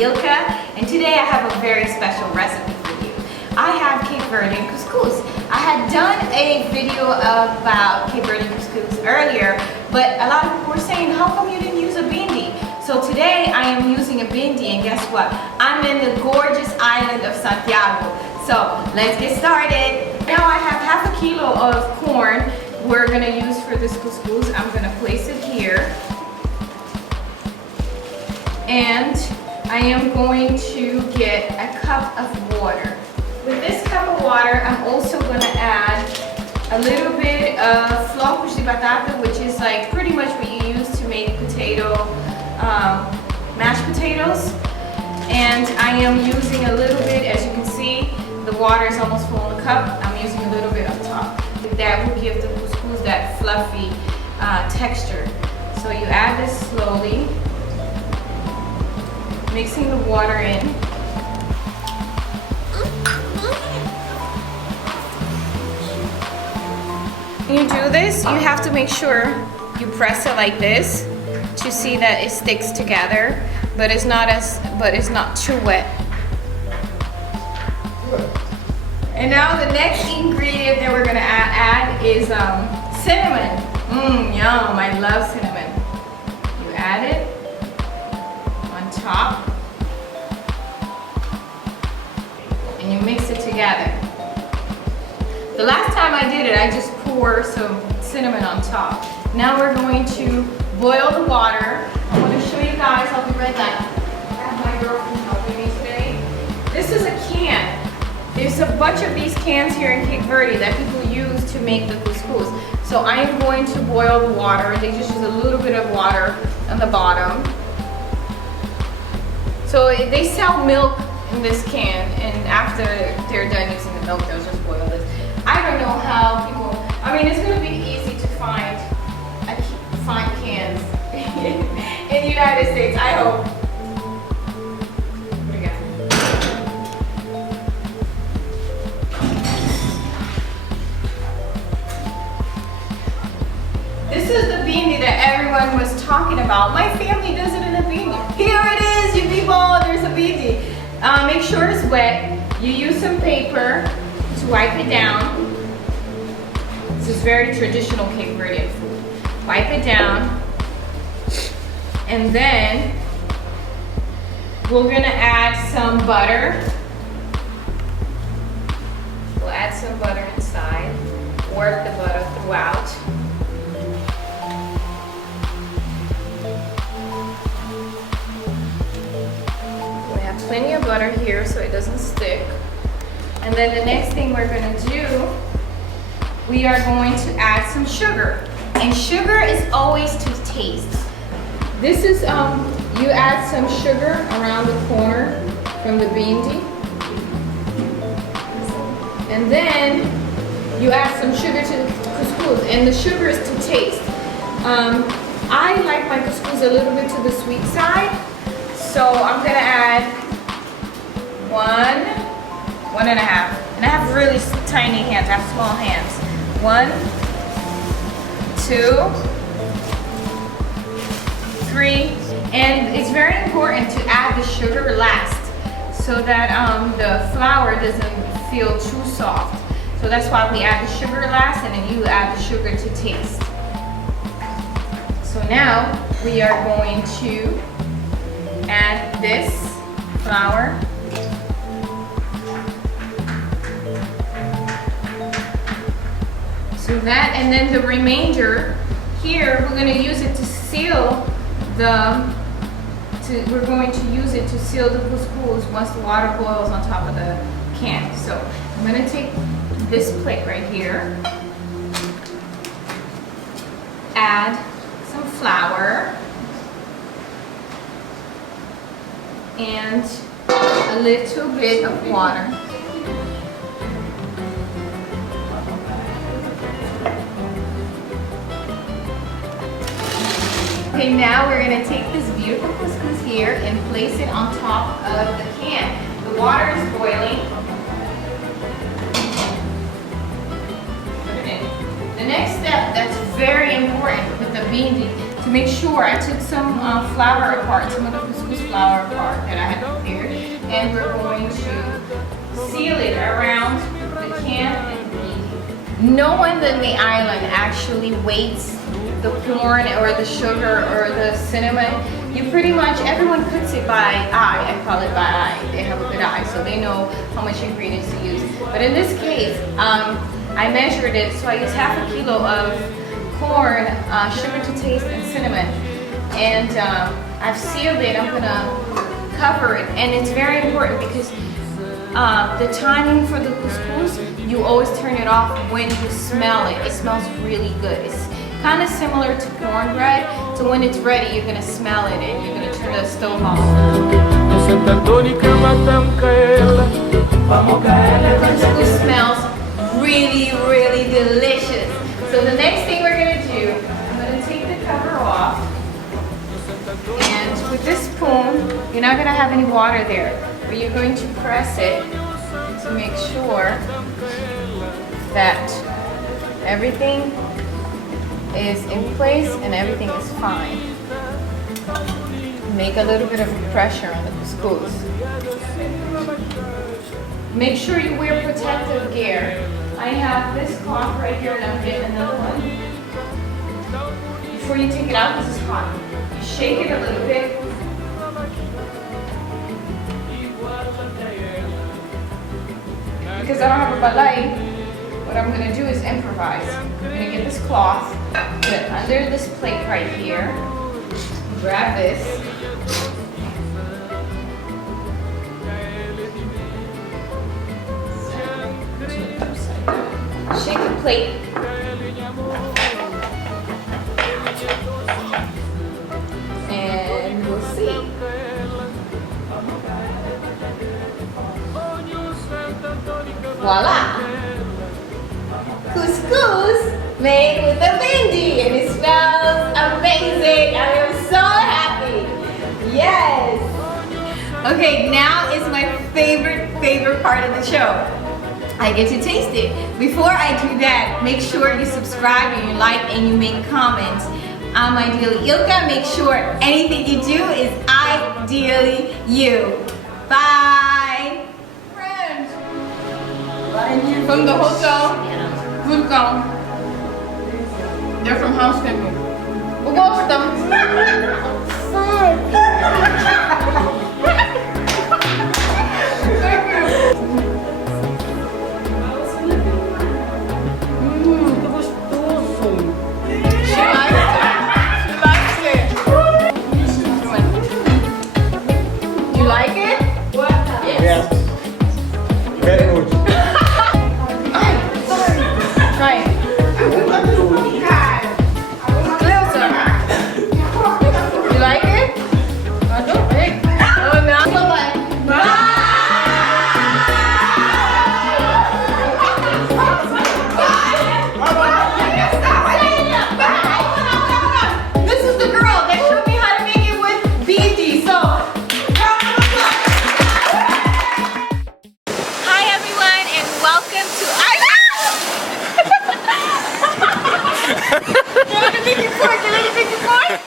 Ilka, and today I have a very special recipe for you. I have Cape Verdean Cuscus. I had done a video about Cape Verdean Cuscus earlier, but a lot of people were saying, how come you didn't use a binde? So today I am using a binde, and guess what? I'm in the gorgeous island of Santiago. So let's get started. Now I have half a kilo of corn we're gonna use for this couscous. I'm gonna place it here. And I am going to get a cup of water. With this cup of water, I'm also gonna add a little bit of flocos de batata, which is like pretty much what you use to make mashed potatoes. And I am using a little bit, as you can see, the water is almost full in the cup. I'm using a little bit on top. That will give the couscous that fluffy texture. So you add this slowly, mixing the water in. When you do this, you have to make sure you press it like this to see that it sticks together, but it's not too wet. And now the next ingredient that we're gonna add is cinnamon. Yum, I love cinnamon. You add it on top and you mix it together. The last time I did it, I just poured some cinnamon on top. Now we're going to boil the water. I want to show you guys, I'll be right back. I have my girlfriend helping me today. This is a can. There's a bunch of these cans here in Cape Verde that people use to make the couscous. So I am going to boil the water. They just use a little bit of water on the bottom. So they sell milk in this can, and after they're done using the milk, they'll just boil this. I don't know how people, I mean, it's gonna be easy to find cans in the United States, I hope. What do you got? This is the binde that everyone was talking about. My family does it in a binde. Here it is, you people, there's a binde. Make sure it's wet. You use some paper to wipe it down. This is very traditional Cape Verdean food. Wipe it down, and then we're gonna add some butter. We'll add some butter inside. Work the butter throughout. We have plenty of butter here so it doesn't stick. And then the next thing we're gonna do, we are going to add some sugar. And sugar is always to taste. This is, you add some sugar around the corner from the binde. And then you add some sugar to the couscous, and the sugar is to taste. I like my couscous a little bit to the sweet side, so I'm gonna add one and a half. And I have really tiny hands, I have small hands. 1, 2, 3, and it's very important to add the sugar last so that the flour doesn't feel too soft. So that's why we add the sugar last, and then you add the sugar to taste. So now we are going to add this flour. That, and then the remainder here, we're going to use it to seal we're going to use it to seal the couscous once the water boils on top of the can. So I'm going to take this plate right here, add some flour and a little bit of water. Okay, now we're going to take this beautiful couscous here and place it on top of the can. The water is boiling. Put it in. The next step that's very important with the binde, to make sure I took some flour apart, some of the couscous couscous flour part that I had prepared, and we're going to seal it around the can and the binde. No one in the island actually weights the corn or the sugar or the cinnamon. You pretty much, everyone cooks it by eye. I call it by eye. They have a good eye, so they know how much ingredients to use. But in this case, I measured it, so I used half a kilo of corn, sugar to taste, and cinnamon. And I've sealed it. I'm gonna cover it, and it's very important because the timing for the couscous, you always turn it off when you smell it. It smells really good. It's kind of similar to cornbread, so when it's ready, you're gonna smell it and you're gonna turn the stove off. Couscous smells really, really delicious. So the next thing we're gonna do, I'm gonna take the cover off, and with this spoon, you're not gonna have any water there, but you're going to press it to make sure that everything is in place and everything is fine. Make a little bit of pressure on the couscous. Make sure you wear protective gear. I have this cloth right here and I'm getting another one. Before you take it out, this is hot. You shake it a little bit. Because I don't have a balai, what I'm going to do is improvise. I'm going to get this cloth, put it under this plate right here, grab this, shake the plate, and we'll see. Voila! Couscous made with a binde, and it smells amazing. I am so happy. Yes. Okay, now is my favorite part of the show. I get to taste it. Before I do that, make sure you subscribe and you like and you make comments. I'm Ideally Ilka. Make sure anything you do is ideally you. Bye. Friends. From the hotel. Welcome. They're from housekeeping. We'll go with them. You like it? Yes. Very good. Try it. You like it? I don't think. Oh no. Bye-bye. Bye. This is the girl that showed me how to make it with binde. So, hi everyone, and welcome to our. You let me make it quick.